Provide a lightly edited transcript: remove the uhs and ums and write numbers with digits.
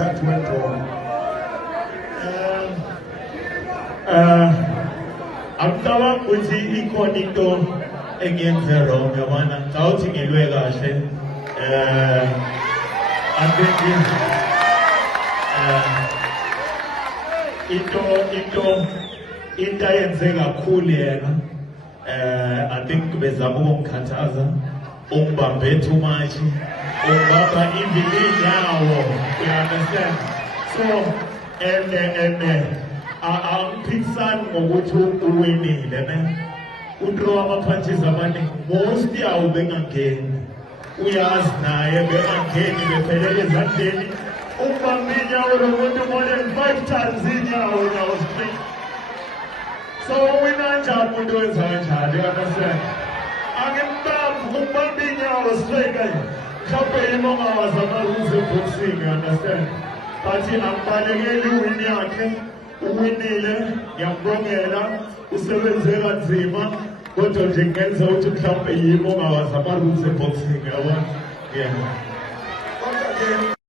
That went on. Akucabanga ukuthi ikhona into engiyenze wrong yabona ngawuthi ngilwe kahle I think into ayenze kakhulu yena I think bezama ukungikhathaza ungibambe too much ungibamba imbilini yawo, you understand? So and angiphikisani ngokuthi uwinile ne udraw ama-punches amaningi most yawo bengangeni uyazi naye bengangeni bephelele ezandleni ukubamba inyawo lomuntu more than 5 times inyawo nyawo straight. So wina njani umuntu wenza kanjani, you understand? Angimubambi ukubamba inyawo straight kanje mhlawumbe yimo ongawazama ukuze boxing, you understand? But angibalekeli uwini yakhe, uwinile, ngiyambongela, usebenze kanzima, kodwa nje ngenza ukuthi mhlawumbe yimo ongawazama ukuze boxing, yabona? Yeah.